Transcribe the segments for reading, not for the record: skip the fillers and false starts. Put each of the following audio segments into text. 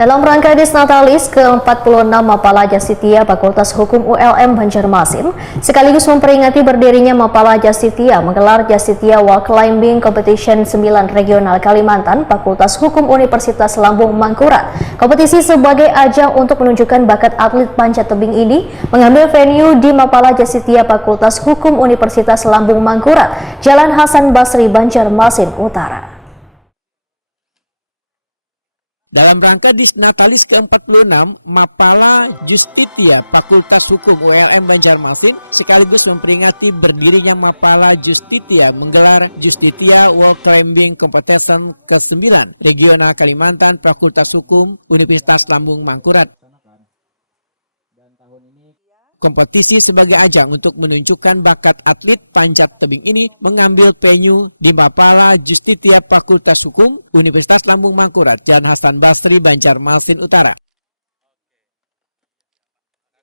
Dalam rangka Disnatalis ke-46 Mapala Jasitya Fakultas Hukum ULM Banjarmasin, sekaligus memperingati berdirinya Mapala Jasitya menggelar Jasitya Wall Climbing Competition 9 Regional Kalimantan Fakultas Hukum Universitas Lambung Mangkurat. Kompetisi sebagai ajang untuk menunjukkan bakat atlet panjat tebing ini mengambil venue di Mapala Jasitya Fakultas Hukum Universitas Lambung Mangkurat, Jalan Hasan Basri, Banjarmasin Utara. Dalam rangka Disnatalis ke-46, Mapala Justitya Fakultas Hukum ULM Banjarmasin sekaligus memperingati berdirinya Mapala Justitya menggelar Justitya Wall Climbing Competition ke-9 Regional Kalimantan Fakultas Hukum Universitas Lambung Mangkurat. Kompetisi sebagai ajang untuk menunjukkan bakat atlet panjat tebing ini mengambil venue di Mapala Justitya Fakultas Hukum Universitas Lambung Mangkurat, Jalan Hasan Basri, Banjarmasin Utara.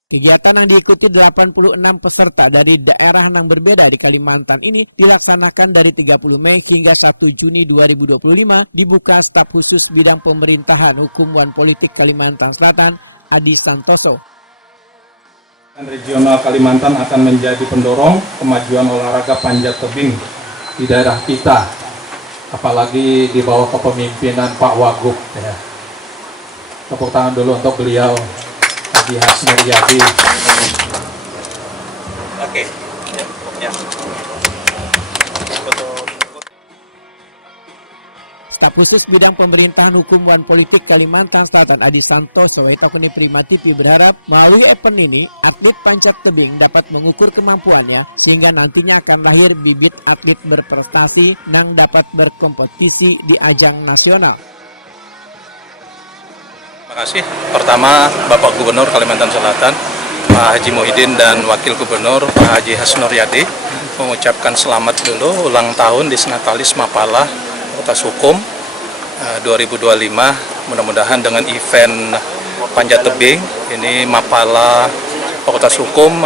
Kegiatan yang diikuti 86 peserta dari daerah yang berbeda di Kalimantan ini dilaksanakan dari 30 Mei hingga 1 Juni 2025, dibuka staf khusus bidang pemerintahan hukum dan politik Kalimantan Selatan, Adi Santoso. Regional Kalimantan akan menjadi pendorong kemajuan olahraga panjat tebing di daerah kita, apalagi di bawah kepemimpinan Pak Wagub. Ya. Tepuk tangan dulu untuk beliau, Haji Hasnuryadi. Oke. Ya. Staf khusus bidang pemerintahan hukum dan politik Kalimantan Selatan Adi Santoso Waitakuni Prima TV berharap melalui event ini atlet panjat tebing dapat mengukur kemampuannya sehingga nantinya akan lahir bibit atlet berprestasi yang dapat berkompetisi di ajang nasional. Terima kasih. Pertama, Bapak Gubernur Kalimantan Selatan, Pak Haji Muhyiddin dan Wakil Gubernur Pak Haji Hasnuryadi mengucapkan selamat dulu ulang tahun Disnatalis Mapala Fakultas Hukum 2025. Mudah-mudahan dengan event panjat tebing ini Mapala Fakultas Hukum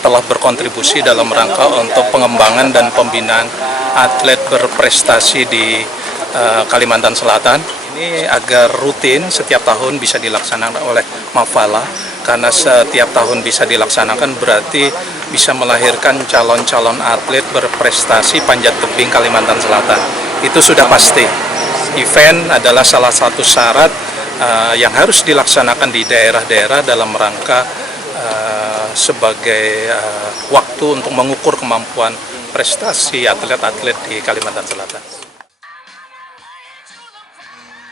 telah berkontribusi dalam rangka untuk pengembangan dan pembinaan atlet berprestasi di Kalimantan Selatan. Ini agar rutin setiap tahun bisa dilaksanakan oleh Mapala, karena setiap tahun bisa dilaksanakan berarti bisa melahirkan calon-calon atlet berprestasi panjat tebing Kalimantan Selatan. Itu sudah pasti. Event adalah salah satu syarat yang harus dilaksanakan di daerah-daerah dalam rangka sebagai waktu untuk mengukur kemampuan prestasi atlet-atlet di Kalimantan Selatan.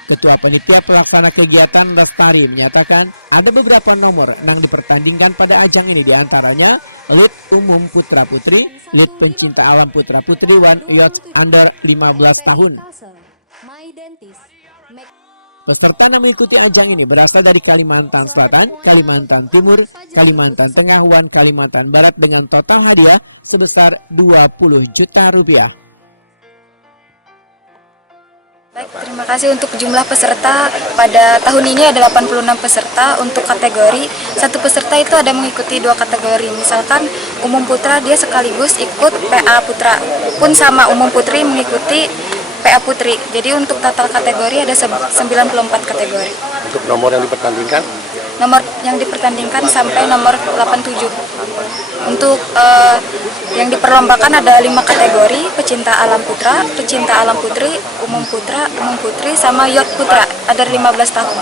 Ketua Panitia Pelaksana Kegiatan Lestari menyatakan ada beberapa nomor yang dipertandingkan pada ajang ini, diantaranya Lead Umum Putra Putri, Lead Pencinta Alam Putra Putri, One Youth Under 15 tahun. Peserta yang mengikuti ajang ini berasal dari Kalimantan Selatan, Kalimantan Timur, Kalimantan Tengah, dan Kalimantan Barat dengan total hadiah sebesar 20 juta rupiah. Baik, terima kasih untuk jumlah peserta. Pada tahun ini ada 86 peserta untuk kategori. Satu peserta itu ada mengikuti 2 kategori. Misalkan Umum Putra, dia sekaligus ikut PA Putra. Pun sama Umum Putri mengikuti PA Putri. Jadi untuk total kategori ada 94 kategori. Untuk nomor yang dipertandingkan? Nomor yang dipertandingkan sampai nomor 87. Untuk yang diperlombakan ada 5 kategori: pecinta alam putra, pecinta alam putri, umum putri, sama yacht putra. Ada 15 tahun.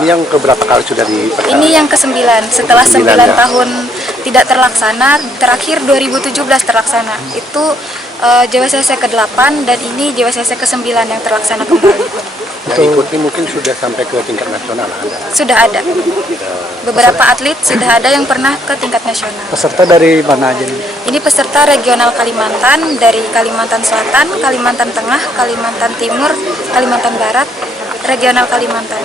Ini yang keberapa kali sudah dipertandingkan? Ini yang ke-9. Setelah 9 tahun tidak terlaksana, terakhir 2017 terlaksana. Itu JWSSC ke-8 dan ini JWSSC ke-9 yang terlaksana kembali. Yang ikuti mungkin sudah sampai ke tingkat nasional ada? Sudah ada. Beberapa atlet sudah ada yang pernah ke tingkat nasional. Peserta dari mana aja nih? Ini peserta regional Kalimantan, dari Kalimantan Selatan, Kalimantan Tengah, Kalimantan Timur, Kalimantan Barat, regional Kalimantan.